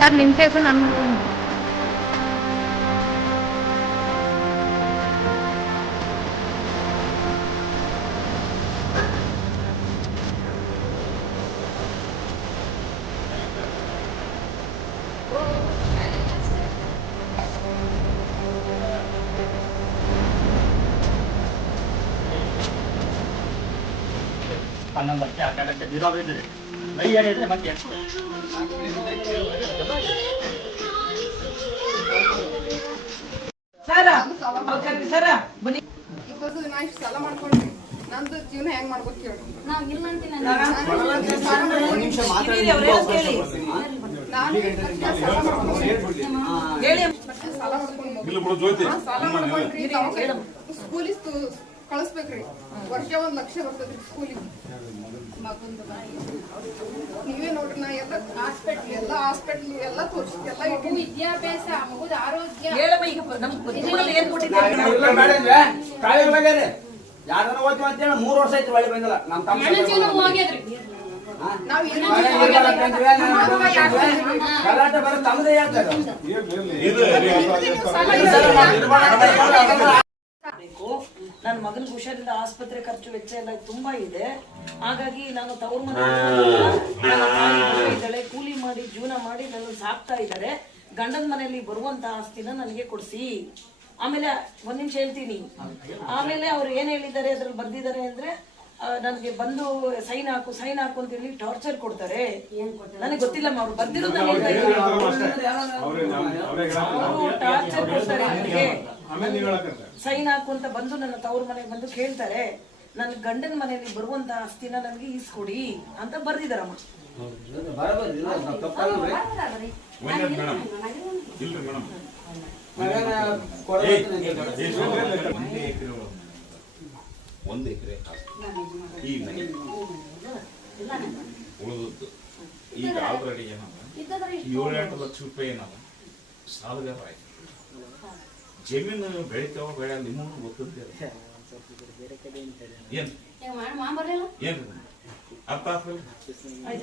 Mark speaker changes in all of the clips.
Speaker 1: Sir ನಿಮ್ಮ face ನನ್ನ
Speaker 2: ಹನ್ನೊಂದು ಲಕ್ಷ ಆ ಕಡೆ ಇರೋದು ಇದ್ರೆ ಮೈ ಏನಿದ್ರೆ ಮತ್ತೆ
Speaker 3: ಸರ ಸರ ಬನ್ನಿ.
Speaker 4: ಇಬ್ಬರದು ನಾ ಇಷ್ಟು ಸಾಲ ಮಾಡ್ಕೊಂಡ್ರಿ ನಂದು ಜೀವನ ಹೆಂಗ್ ಮಾಡ್ಬೇಕು
Speaker 3: ಕೇಳಿ.
Speaker 4: ನಾನು? ಇಷ್ಟು ಲಕ್ಷ ಸಾಲ ಮಾಡ್ಕೊಂಡು
Speaker 5: ಇಲ್ಲ
Speaker 4: ಸಾಲ ಮಾಡ್ಕೊಂಡ್ರಿ. ದವಾಖಾನೆ ತು- ಕಳಿಸ್ಬೇಕ್ರಿ. ವರ್ಷ ಒಂದ್ ಲಕ್ಷ ಬರ್ತದ್ರಿ ಸ್ಕೂಲಿಗೆ ನೀವೇ ನೋಡ್ರಿ ನಾ ಎಲ್ಲ ಹಾಸ್ಪಿಟ್ಲ್ ಎಲ್ಲ ಹಾಸ್ಪಿಟ್ಲ್ ಎಲ್ಲ ತೋರಿಸ್ತೀವಿ ಎಲ್ಲ ಇಟ್ಟು
Speaker 6: ವಿದ್ಯಾಭ್ಯಾಸ ಮಗುದ ಆರೋಗ್ಯ.
Speaker 7: ಯಾರನ್ನ ಓದ್ತೀವಿ ಅಂತೇಳಿ ಮೂರು ವರ್ಷ ಆಯ್ತು ಒಳ್ಳೆ ಬಂದಿಲ್ಲ. ನಮ್ಮ ತಮ್ಮ. ಗಲಾಟೆ ಬರೋ ತಮ್ಮದೇ ಹೇಳ್ತಾರೆ
Speaker 3: ನನ್ನ ಮಗನಿಗೆ ಹುಷಾರಿಲ್ಲ ಆಸ್ಪತ್ರೆ ಖರ್ಚು ವೆಚ್ಚ ಎಲ್ಲ ತುಂಬಾ ಇದೆ. ಹಾಗಾಗಿ ನಾನು ತವರು ಮನೆ ಕೂಲಿ ಮಾಡಿ ಜೀವನ ಮಾಡಿ ನನ್ನ ಸಾಕ್ತಾ ಇದ್ದಾರೆ. ಗಂಡನ ಮನೆಯಲ್ಲಿ ಬರುವಂತ ಆಸ್ತಿನ ನನಗೆ ಕೊಡಿಸಿ. ಆಮೇಲೆ ಒಂದ್ ನಿಮಿಷ ಹೇಳ್ತೀನಿ. ಆಮೇಲೆ ಅವ್ರು ಏನ್ ಹೇಳಿದ್ದಾರೆ ಅದ್ರಲ್ಲಿ ಬಂದಿದ್ದಾರೆ ಅಂದ್ರೆ ನನಗೆ ಬಂದು ಸೈನ್ ಹಾಕು ಸೈನ್ ಹಾಕು ಅಂತ ಹೇಳಿ ಟಾರ್ಚರ್ ಕೊಡ್ತಾರೆ. ನನಗೆ ಗೊತ್ತಿಲ್ಲ ಅವ್ರು ಬಂದಿರೋದು ಟಾರ್ಚರ್ ಕೊಡ್ತಾರೆ ನನಗೆ ಸೈನ್ ಹಾಕು ಅಂತ ಬಂದು ನನ್ನ ತವ್ರ ಮನೆಗೆ ಬಂದು ಕೇಳ್ತಾರೆ ನನ್ನ ಗಂಡನ ಮನೆಯಲ್ಲಿ ಬರುವಂತ ಆಸ್ತಿನ ನನಗೆ ಈಸ್ಕೊಡಿ ಅಂತ ಬರ್ದಿದಾರಮ್ಮ.
Speaker 5: ಒಂದೇ ಎಕರೆ ಈ ಮನೆ. ಉಳಿದದ್ದು. ಈಗ ಆಲ್ರೆಡಿ ಏನಲ್ಲ ಏಳು ಎಂಟು ಲಕ್ಷ ರೂಪಾಯಿ ಏನಲ್ಲ ಸಾಲಗಾರ ಆಯ್ತು. ಜಮೀನು ಬೆಳಿತಾವ ಬೆಳೆ ನಿಮಗೂ ಗೊತ್ತಿದ್ದೆ ಏನ್ ಅರ್ಥ ಆಗ್ತಿಲ್ಲ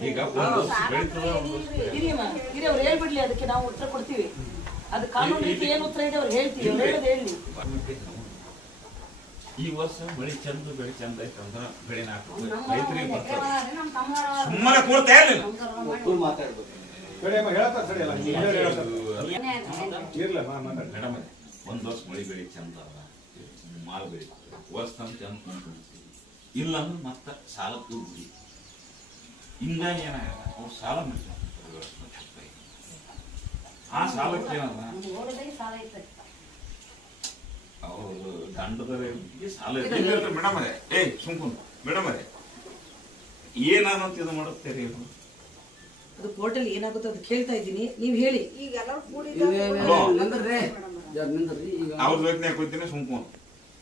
Speaker 5: ಈಗ ಒಂದು ಬೆಳಿತದ
Speaker 3: ಹೇಳ್ಬಿಡ್ಲಿ ಅದಕ್ಕೆ ನಾವು ಉತ್ತರ ಕೊಡ್ತೀವಿ. ಅದು ಕಾನೂನು ರೀತಿ ಏನ್ ಉತ್ತರ ಇದೆ ಅವ್ರು ಹೇಳ್ತೀವಿ. ಅವ್ರು ಹೇಳೋದು ಹೇಳಿ.
Speaker 5: ಈ ವರ್ಷ ಮಳಿ ಚಂದ ಬೆಳೆ ಚಂದ ಐತೆ ಅಂದ್ರ ಬೆಳೆ ನಾಲ್ಕು. ರೈತರಿಗೆ ಬರ್ತಾರೆ ಸುಮ್ಮನೆ ಕೊಡ್ತಾ ಇರ್ಲಿಲ್ಲ
Speaker 7: ಒಟ್ಟು ಮಾತಾಡ್ಬೇಕು.
Speaker 5: ಮೇಡಮ್ ಒಂದ್ ವರ್ಷ ಮಳಿ ಬೆಳಿ ಚಂದ ಅದ. ಮಾಲ್ ಬೆಳಿ ವರ್ಷ ಚಂದ. ಇಲ್ಲ ಅಂದ್ರೆ ಮತ್ತೆ ಸಾಲ ಕೂಡಿ ಹಿಂಗಾಗಿ ಏನಾಗಲ್ಲ. ಅವ್ರು ಸಾಲ ಮಾಡ್ತಾರೆ ಆ ಸಾಲಕ್ಕೆ ಅವರು ದಂಡದವರಿಗೆ ಸಾಲ ಮೇಡಮ್ ಅದೇ ಏ ಸುಮ್ಕೊಂಡು ಮೇಡಮ್ ಅದೇ ಏನಾದಂತ ಇದು ಮಾಡುತ್ತೇರಿ ಇವ್ರು?
Speaker 3: ಅದು ಕೋರ್ಟಲ್ಲಿ ಏನಾಗುತ್ತೆ ಅದು ಕೇಳ್ತಾ ಇದ್ದೀನಿ. ನೀವು ಹೇಳಿ.
Speaker 4: ಈಗ ಎಲ್ಲರೂ ಕೂಡಿ
Speaker 5: ಅವ್ರ ಯೋಚನೆ ಕೂತೀನಿ ಸುಮ್ಕೊಂಡು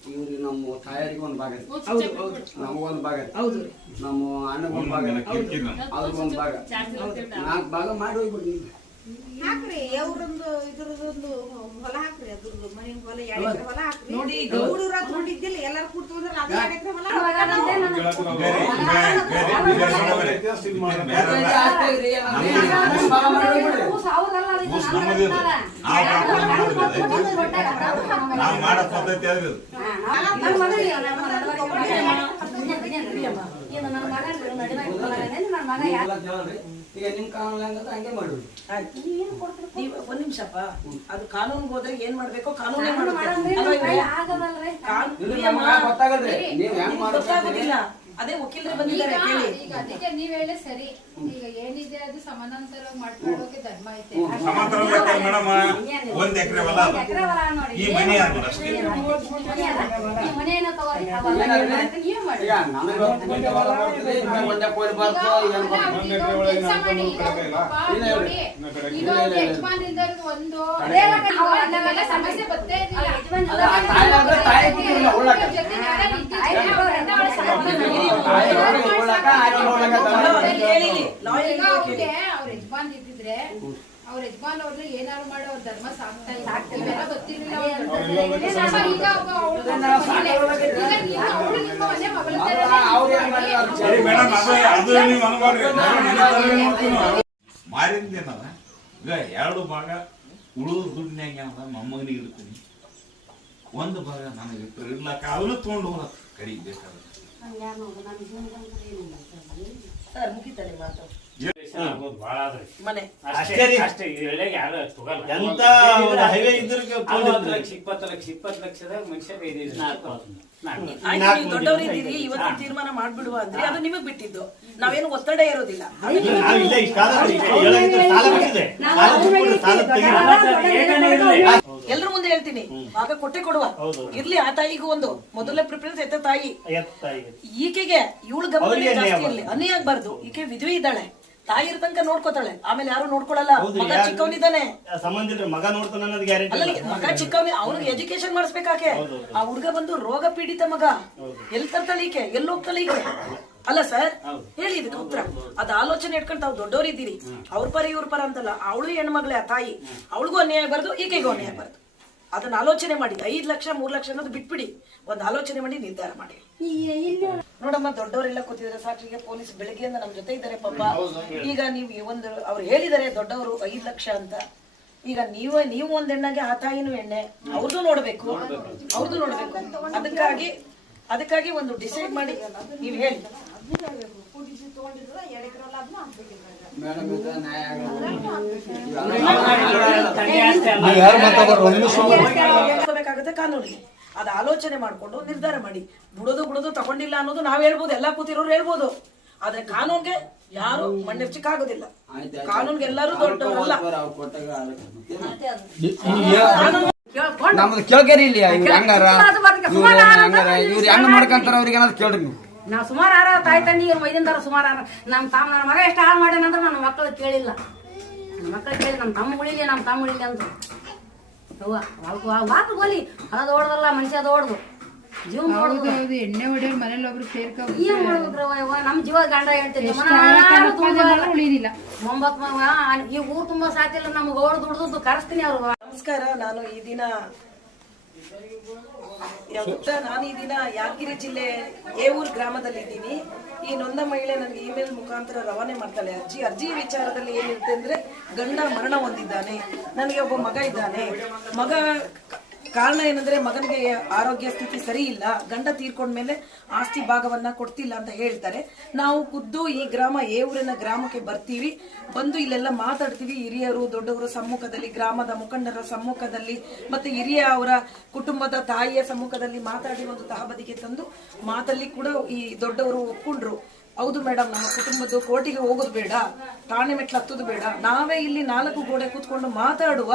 Speaker 7: ಇವ್ರಿಗೆ ನಮ್ಮ ತಾಯರಿಗೆ ಒಂದು ಭಾಗ ಐತಿ.
Speaker 3: ಹೌದು ಹೌದು.
Speaker 7: ನಮಗೊಂದು ಭಾಗ ಐತಿ.
Speaker 3: ಹೌದು.
Speaker 7: ನಮ್ಮ ಅಣ್ಣ ಭಾಗ ಅವ್ರಿಗೊಂದು ಭಾಗ. ನಾಲ್ಕು ಭಾಗ ಮಾಡಿ ಹೋಗ್ಬಿಡಿ ನೀವು.
Speaker 4: ಹಾಕ್ರಿ ಅವ್ರೊಂದು ಇದ್ರದೊಂದು ಹೊಲ ಹಾಕ್ರಿ ಅದ್ರದ್ದು ಮನೆ ಹೊಲ ಎರಡು ಎಕರೆ ಹೊಲ ಹಾಕ್ರಿ
Speaker 3: ನೋಡಿ
Speaker 4: ಗೌಡರ ತಗೊಂಡಿದ್ದಿಲ್ಲ ಎಲ್ಲಾರು ತಗೊಂಡ್ರೆ ಅದೇ ಎರಡು ಎಕರೆ ಹೊಲ.
Speaker 5: ನಾವು ಮಾಡೋ ಪದ್ಧತಿ.
Speaker 7: ಇಲ್ಲ ಅಂತ ಹೇಳ್ರಿ. ಈಗ ನಿಮ್ ಕಾನೂನು ಹೆಂಗದ ಹಂಗೆ ಮಾಡುದು.
Speaker 3: ಆಯ್ತು. ನೀವು ಒಂದ್ ನಿಮಿಷಪ್ಪ. ಅದು ಕಾನೂನಿಗೆ ಹೋದ್ರೆ ಏನ್ ಮಾಡ್ಬೇಕು? ಕಾನೂನೇ ಅಲ್ವಾ ಇವ್ರೆ?
Speaker 7: ಗೊತ್ತಾಗಲ್ರಿ? ನೀವ್ ಹೆಂಗ್ ಮಾಡ್ಬೇಕು
Speaker 3: ಗೊತ್ತಾಗೋದಿಲ್ಲ. ಅದೇ ವಕೀಲರು ಬಂದಿದ್ದಾರೆ ಕೇಳಿ.
Speaker 6: ಈಗ ಅದಕ್ಕೆ ನೀವ್ ಹೇಳಿ ಸರಿ. ಈಗ ಏನಿದೆ ಅದು ಸಮಾನಾಂತರವಾಗಿ ಮಾಡ್ಕೊಳ್ಳೋಕೆ ಧರ್ಮ ಐತೆ.
Speaker 5: ಸಮಾಂತರ ಲೆಕ್ಕ ಮೇಡಮ್ ಒಂದ್ ಎಕರೆ ಹೊಲ ಅದು. ಈ ಮನೆ ಅದು ಅಷ್ಟೇ.
Speaker 6: ಮನೆಯನ್ನ ತಗೋರಿ.
Speaker 7: ಏನಾಗ್ಲಿ?
Speaker 6: ನೀವ್ ಮಾಡಿ.
Speaker 7: ಈಗ ನನಗೆ ಒಂದು ಮಂದಿ ಹೊಲ ಬರ್ತದೆ, ಇನ್ನೊಂದು ಒಂದೇ ಕೋಳಿ ಬರ್ತು, ಏನ್ ಬರ್ತು?
Speaker 6: ಈಗ ಒಂದ್ ಕೆಲ್ಸ ಮಾಡಿ ಈಗ ಪಾಪ
Speaker 7: ಇಲ್ಲ. ಹೇಳಿ.
Speaker 6: ನೋಡಿ, ಈಗ ಒಂದು ಯಜಮಾನ್ರಿಂದ ಸಮಸ್ಯೆ ಬರ್ತೇ ಇರ್ಲಿಲ್ಲ.
Speaker 7: ಅಲ್ಲ, ಆ ತಾಯಿ ಅಂದ್ರೆ ತಾಯಿ ಕೂತಿರಲ್ಲ, ಉಳ್ಳಾಕ.
Speaker 6: ಜೊತೆ ಯಾರಾದ್ರು ಇದ್ದಿದ್ರೆ ಅವ್ರನ್ನ ಅವಳ ಸಮಾಧಾನ
Speaker 7: ತಾಯಿ ಒಳಗೆ ಉಳ್ಳಾಕ, ಆಯ್ಕೆ ಒಳಗೆ
Speaker 3: ಅಲ್ಲ,
Speaker 7: ತಗೊಳ್ಳೋದು.
Speaker 3: ಅವ್ರಿಗೆ ಹೇಳಿ ಲಾಯರ್
Speaker 6: ಈಗ ಅವ್ರಿಗೆ ಇದ್ದಿದ್ರೆ ಅವ್ರ ಯಜಮಾನ್ ಅವ್ರನ್ನ ಏನಾರು ಮಾಡಿ ಅವ್ರ ಧರ್ಮ ಸಾಕ್ತಾ ಇಲ್ಲ. ಇವೆಲ್ಲ ಗೊತ್ತಿರ್ಲಿಲ್ಲ ಈಗ
Speaker 5: ಎರಡು ಭಾಗ ಉಳಿದ ದುಡ್ಡಿನಾಗ ಏನದ ಮೊಮ್ಮಗನಿಗೆ ಇಡ್ತೀನಿ ಒಂದು ಭಾಗ ನನಗೆ ಇಟ್ಟರೆ ಇರ್ಲಾಕ ಅವನು ತೊಗೊಂಡು ಹೋಗ ಕಡಿಗೆ ಬೇಕಾದ್ರೆ
Speaker 3: ಸರ್. ಮುಗಿತಾನೆ ಮಾತು.
Speaker 2: ಆದ್ರಿ.
Speaker 3: ಮನೆ.
Speaker 2: ಅಷ್ಟೇ ಅಷ್ಟೇ ಇದ್ರೊಳಗೆ ಯಾರು ತಗೊಲ್ಲ.
Speaker 1: ಎಂತ ಒಂದು highway ಇದ್ರೂ
Speaker 2: ಅರವತ್ತು ಲಕ್ಷ ಇಪ್ಪತ್ತು ಲಕ್ಷ ಇಪ್ಪತ್ತು ಲಕ್ಷದಾಗ ಮನುಷ್ಯಗ ಇದೆ ನಾಲ್ಕು. ನಾಲ್ಕು.
Speaker 3: ಆಯ್ತು ನೀವು ದೊಡ್ಡವರಿದ್ದೀರಿ ಇವತ್ತು ತೀರ್ಮಾನ ಮಾಡ್ಬಿಡುವ ಅಂದ್ರೆ ಅದು ನಿಮಗ್ ಬಿಟ್ಟಿದ್ದು. ನಾವೇನು ಒತ್ತಡ ಇರೋದಿಲ್ಲ.
Speaker 1: ನಾವ್ ಇಲ್ಲೇ ಇಷ್ಟ ಆದ್ರೆ ಇಷ್ಟ ಹೇಳಂಗಿದ್ರೆ ಸಾಲ ಬಿಟ್ಟಿದೆ. ಸಾಲ ಬಿಟ್ಬಿಟ್ರೆ ಸಾಲ ತೆಗೀರಿ.
Speaker 3: ಎಲ್ರ ಮುಂದೆ ಹೇಳ್ತೀನಿ. ಆಗ ಕೊಟ್ಟೆ ಕೊಡುವ. ಇರ್ಲಿ ಆ ತಾಯಿಗೂ ಒಂದು. ಮೊದಲೇ ಪ್ರಿಫರೆನ್ಸ್ ಎತ್ತ ತಾಯಿ. ಈಕೆಗೆ ಇವಳು ಗಮನ
Speaker 1: ಅವ್ರಿಗೆ ಅನ್ಯಾಯ
Speaker 3: ಜಾಸ್ತಿ ಇರ್ಲಿ. ಅನ್ಯಾಯ ಆಗ್ಬಾರ್ದು. ಈಕೆ ವಿಧವೆ ಇದ್ದಾಳೆ. ತಾಯಿ ತನಕ ನೋಡ್ಕೋತಾಳೆ. ಆಮೇಲೆ ಯಾರು ನೋಡ್ಕೊಳಲ್ಲ. ಮಗ ಚಿಕ್ಕವನಿದ್ದಾನೆ.
Speaker 1: ಸಂಬಂಧ ಮಗ ನೋಡ್ತಾನೆ ಅನ್ನೋದು ಗ್ಯಾರಂಟಿ
Speaker 3: ಅಲ್ಲ ಮಗ ಚಿಕ್ಕವನಿ ಅವ್ನಿಗೆ ಎಜುಕೇಶನ್ ಮಾಡಿಸ್ಬೇಕಾಕೆ ಆ ಹುಡುಗ ಬಂದು ರೋಗ ಪೀಡಿತ ಮಗ. ಎಲ್ ತರ್ತಾಳೆ ಈಕೆ? ಎಲ್ಲಿ ಹೋಗ್ತಾಳೆ ಈಕೆ? ಅಲ್ಲ ಸರ್ ಹೇಳಿ ಇದಕ್ಕೆ ಉತ್ತರ. ಅದ ಆಲೋಚನೆ ಇಟ್ಕೊಂಡು ತಾವು ದೊಡ್ಡವರಿದ್ದೀರಿ. ಅವ್ರ ಪರ ಇವ್ರ ಪರ ಅಂತಲ್ಲ. ಅವಳು ಹೆಣ್ಮಗಳೇ ಆ ತಾಯಿ. ಅವಳಿಗೂ ಅನ್ಯಾಯ ಬರ್ದು ಈಕೆಗೂ ಅನ್ಯಾಯ ಬರದು ಅದನ್ನ ಆಲೋಚನೆ ಮಾಡಿ. ಐದ್ ಲಕ್ಷ ಮೂರ್ ಲಕ್ಷ ಅನ್ನೋದು ಬಿಟ್ಬಿಡಿ. ಒಂದ್ ಆಲೋಚನೆ ಮಾಡಿ ನಿರ್ಧಾರ ಮಾಡಿ. ನೋಡಮ್ಮ ದೊಡ್ಡವರೆಲ್ಲ ಕೂತಿದ್ರೆ ಸಾಕ್ಷಿಗೆ ಪೊಲೀಸ್ ಬೆಳಗ್ಗೆಯಿಂದ ನಮ್ ಜೊತೆ ಇದ್ದಾರೆ ಪಾಪ. ಈಗ ನೀವು ಈ ಒಂದು ಅವ್ರು ಹೇಳಿದ್ದಾರೆ ದೊಡ್ಡವರು ಐದ್ ಲಕ್ಷ ಅಂತ. ಈಗ ನೀವೇ ನೀವು ಒಂದ್ ಎಣ್ಣೆಗೆ ಆ ತಾಯಿನೂ ಎಣ್ಣೆ. ಅವ್ರದ್ದು ನೋಡ್ಬೇಕು. ಅವ್ರದ್ದು ನೋಡ್ಬೇಕು. ಅದಕ್ಕಾಗಿ ಅದಕ್ಕಾಗಿ ಒಂದು ಡಿಸೈಡ್ ಮಾಡಿ ನೀವು ಹೇಳಿ. ಕಾನೂನಿಗೆ. ಅದ ಆಲೋಚನೆ ಮಾಡ್ಕೊಂಡು ನಿರ್ಧಾರ ಮಾಡಿ. ಬಿಡೋದು ಬಿಡೋದು ತಗೊಂಡಿಲ್ಲ ಅನ್ನೋದು ನಾವ್ ಹೇಳ್ಬೋದು ಎಲ್ಲಾ ಕೂತಿರೋರು ಹೇಳ್ಬೋದು. ಆದ್ರೆ ಕಾನೂನ್ಗೆ ಯಾರು ಮಣ್ಣೆಚ್ಚಿಕ್ ಆಗೋದಿಲ್ಲ. ಕಾನೂನ್ಗೆ ಎಲ್ಲರೂ ದೊಡ್ಡವರಲ್ಲ.
Speaker 7: ನಮ್ದು ಕೇಳ್ಕೇರಿ ಇಲ್ಲಿ ಹಂಗಾರ? ಹೆಂಗಾರ? ಇವ್ರು ಹೆಂಗ್ ಮಾಡ್ಕಂತಾರ ಅವ್ರಿಗೆ ಏನಾದ್ರು ಕೇಳ್ರಿ ನೀವು.
Speaker 8: ನಾವು ಸುಮಾರು ಆರ ತಾಯಿ ತಂದಿ ಮೈದಿಂದಾರ ಸುಮಾರು ಆರ. ನಮ್ಮ ತಮ್ಮ ನನ್ನ ಮಗ ಎಷ್ಟು ಹಾಳು ಮಾಡ್ಯಾನಂದ್ರೆ ನನ್ನ ಮಕ್ಕಳು ಕೇಳಿಲ್ಲ. ನನ್ನ ಮಕ್ಕಳು ಕೇಳಿ ನಮ್ಮ ತಮ್ಮ ಉಳಿಲಿ ನಮ್ಮ ತಮ್ಮ ಉಳಿಲಿ ಅಂತ ಅವ್ವ ಮಾತು ಗೋಲಿ. ಅದು ಓಡ್ದಲ್ಲ ಮನುಷ್ಯ ಅದು ಓಡ್ದು. ಜೀವ ನೋಡ್ದು
Speaker 4: ಎಣ್ಣೆ ಹೊಡೆಯೋರು ಮನೇಲಿ ಒಬ್ರು ಸೇರ್ಕೊ
Speaker 8: ಏನ್ ಮಾಡ್ಬೇಕ್ರವ್ವ ನಮ್ಮ ಜೀವ ಗಂಡ ಹೇಳ್ತೀನಿ
Speaker 4: ಉಳಿದಿಲ್ಲ
Speaker 8: ಒಂಬತ್ತು ಮಗ ಈ ಊರು ತುಂಬಾ ಸಾಕಿಲ್ಲ ನಮ್ಗೆ ಓಡ್ ದುಡ್ದು ಕರೆಸ್ತೀನಿ ಅವ್ರು
Speaker 3: ನಮಸ್ಕಾರ ನಾನು ಈ ದಿನ ಯಾವ್ದು? ನಾನು ಈ ದಿನ ಯಾದಗಿರಿ ಜಿಲ್ಲೆ ಏವೂರ್ ಗ್ರಾಮದಲ್ಲಿ ಇದ್ದೀನಿ. ಈ ನೊಂದ ಮಹಿಳೆ ನನಗೆ ಇಮೇಲ್ ಮುಖಾಂತರ ರವಾನೆ ಮಾಡ್ತಾಳೆ. ಅರ್ಜಿ ಅರ್ಜಿ ವಿಚಾರದಲ್ಲಿ ಏನಿರುತ್ತೆ ಅಂದ್ರೆ ಗಂಡ ಮರಣ ಹೊಂದಿದ್ದಾನೆ. ನನಗೆ ಒಬ್ಬ ಮಗ ಇದ್ದಾನೆ. ಮಗ ಕಾರಣ ಏನಂದ್ರೆ ಮಗನಿಗೆ ಆರೋಗ್ಯ ಸ್ಥಿತಿ ಸರಿ ಇಲ್ಲ, ಗಂಡ ತೀರ್ಕೊಂಡ್ಮೇಲೆ ಆಸ್ತಿ ಭಾಗವನ್ನ ಕೊಡ್ತಿಲ್ಲ ಅಂತ ಹೇಳ್ತಾರೆ. ನಾವು ಖುದ್ದು ಈ ಗ್ರಾಮ ಏವೂರಿನ ಗ್ರಾಮಕ್ಕೆ ಬರ್ತೀವಿ, ಬಂದು ಇಲ್ಲೆಲ್ಲ ಮಾತಾಡ್ತೀವಿ. ಹಿರಿಯರು, ದೊಡ್ಡವರ ಸಮ್ಮುಖದಲ್ಲಿ, ಗ್ರಾಮದ ಮುಖಂಡರ ಸಮ್ಮುಖದಲ್ಲಿ, ಮತ್ತೆ ಹಿರಿಯ ಅವರ ಕುಟುಂಬದ ತಾಯಿಯ ಸಮ್ಮುಖದಲ್ಲಿ ಮಾತಾಡಿ ಒಂದು ತಹಬದಿಗೆ ತಂದು ಮಾತಲ್ಲಿ ಕೂಡ ಈ ದೊಡ್ಡವರು ಒಪ್ಕೊಂಡ್ರು. ಹೌದು ಮೇಡಮ್ ನಮ್ಮ ಕುಟುಂಬದ್ದು ಕೋರ್ಟಿಗೆ ಹೋಗೋದು ಬೇಡ, ಠಾಣೆ ಮೆಟ್ಲು ಹತ್ತೋದು ಬೇಡ. ನಾವೇ ಇಲ್ಲಿ ನಾಲ್ಕು ಗೋಡೆ ಕೂತ್ಕೊಂಡು ಮಾತಾಡುವ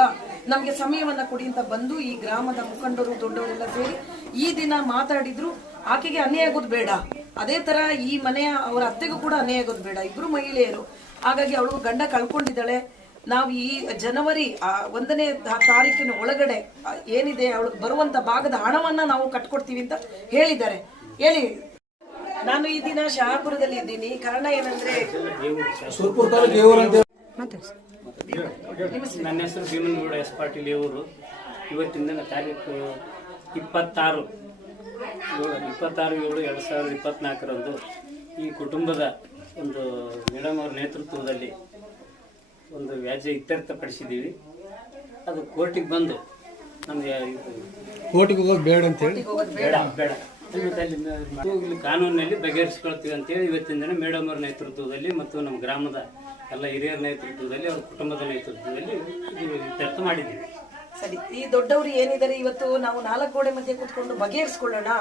Speaker 3: ನಮಗೆ ಸಮಯವನ್ನು ಕೊಡಿ ಅಂತ ಬಂದು ಈ ಗ್ರಾಮದ ಮುಖಂಡರು ದೊಡ್ಡವರೆಲ್ಲ ಸೇರಿ ಈ ದಿನ ಮಾತಾಡಿದ್ರು, ಆಕೆಗೆ ಅನ್ಯಾಯ ಆಗೋದು ಬೇಡ. ಅದೇ ತರ ಈ ಮನೆಯ ಅವರ ಅತ್ತೆಗೂ ಕೂಡ ಅನ್ಯಾಯ ಆಗೋದು ಬೇಡ, ಇಬ್ರು ಮಹಿಳೆಯರು. ಹಾಗಾಗಿ ಅವಳು ಗಂಡ ಕಳ್ಕೊಂಡಿದ್ದಾಳೆ. ನಾವು ಈ ಜನವರಿ ಒಂದನೇ ತಾರೀಕಿನ ಒಳಗಡೆ ಏನಿದೆ, ಅವಳು ಬರುವಂತ ಭಾಗದ ಹಣವನ್ನ ನಾವು ಕಟ್ಕೊಡ್ತೀವಿ ಅಂತ ಹೇಳಿದ್ದಾರೆ. ಹೇಳಿ ನಾನು ಈ ದಿನ ಶಹಾಪುರದಲ್ಲಿ ಇದ್ದೀನಿ. ಕಾರಣ ಏನಂದ್ರೆ
Speaker 2: ನನ್ನ ಹೆಸರು ಭೀಮನಗೌಡ ಎಸ್ ಪಾಟೀಲ್ ಇವರು ಇವತ್ತಿನ ತಾರೀಕು ಇಪ್ಪತ್ತಾರು ಏಳು ಇಪ್ಪತ್ತಾರು ಏಳು ಎರಡು ಸಾವಿರದ ಇಪ್ಪತ್ನಾಲ್ಕರಂದು ಈ ಕುಟುಂಬದ ಒಂದು ಮೇಡಮ್ ಅವರ ನೇತೃತ್ವದಲ್ಲಿ ಒಂದು ವ್ಯಾಜ್ಯ ಇತ್ಯರ್ಥಪಡಿಸಿದ್ದೀವಿ. ಅದು ಕೋರ್ಟಿಗೆ ಬಂದು ನಮಗೆ
Speaker 9: ಕೋರ್ಟಿಗೆ ಹೋಗೋದು ಬೇಡ ಅಂತ ಹೇಳಿ.
Speaker 2: ಬೇಡ ಬೇಡ. ಇಲ್ಲಿ ಕಾನೂನಿನಲ್ಲಿ ಬಗೆಹರಿಸ್ಕೊಳ್ತೀವಿ ಅಂತೇಳಿ ಇವತ್ತಿನ ದಿನ ಮೇಡಮ್ ಅವರ ನೇತೃತ್ವದಲ್ಲಿ ಮತ್ತು ನಮ್ಮ ಗ್ರಾಮದ ಎಲ್ಲ ಹಿರಿಯರ ನೇತೃತ್ವದಲ್ಲಿ ಅವ್ರ ಕುಟುಂಬದ ನೇತೃತ್ವದಲ್ಲಿ ಇದು ಮಾಡಿದ್ದೀವಿ.
Speaker 3: ಸರಿ, ಈ ದೊಡ್ಡವರು ಏನಿದ್ದಾರೆ ಇವತ್ತು ನಾವು ನಾಲ್ಕು ಗೋಡೆ ಮಧ್ಯೆ ಕೂತ್ಕೊಂಡು ಬಗೆಹರಿಸ್ಕೊಳ್ಳೋಣ.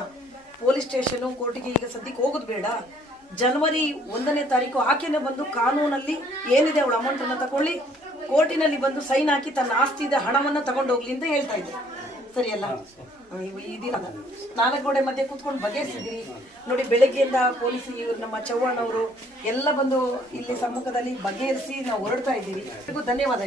Speaker 3: ಪೊಲೀಸ್ ಸ್ಟೇಷನ್ ಕೋರ್ಟಿಗೆ ಈಗ ಸದ್ಯಕ್ಕೆ ಹೋಗೋದು ಬೇಡ. ಜನವರಿ ಒಂದನೇ ತಾರೀಕು ಆಕೆನೇ ಬಂದು ಕಾನೂನಲ್ಲಿ ಏನಿದೆ ಅವಳ ಅಮೌಂಟ್ ಅನ್ನ ತಕೊಳ್ಳಿ. ಕೋರ್ಟಿನಲ್ಲಿ ಬಂದು ಸೈನ್ ಹಾಕಿ ತನ್ನ ಆಸ್ತಿ ಇದೆ ಹಣವನ್ನ ತಗೊಂಡು ಹೋಗ್ಲಿ ಅಂತ ಹೇಳ್ತಾ ಇದ್ದೆ ಸರಿಯಲ್ಲ? ಅಲ್ಲ ನಾಲ್ಕು ಗೋಡೆ ಮಧ್ಯೆ ಕೂತ್ಕೊಂಡು ಬಗೆಹರಿಸಿದಿರಿ. ನೋಡಿ ಬೆಳಗ್ಗೆಯಿಂದ ಪೊಲೀಸ್ ಇವ್ರು ನಮ್ಮ ಚವ್ಹಾಣ್ ಅವರು ಎಲ್ಲ ಬಂದು ಇಲ್ಲಿ ಸಮ್ಮುಖದಲ್ಲಿ ಬಗೆಹರಿಸಿ ನಾವು ಹೊರಡ್ತಾ ಇದ್ದೀವಿ. ಧನ್ಯವಾದ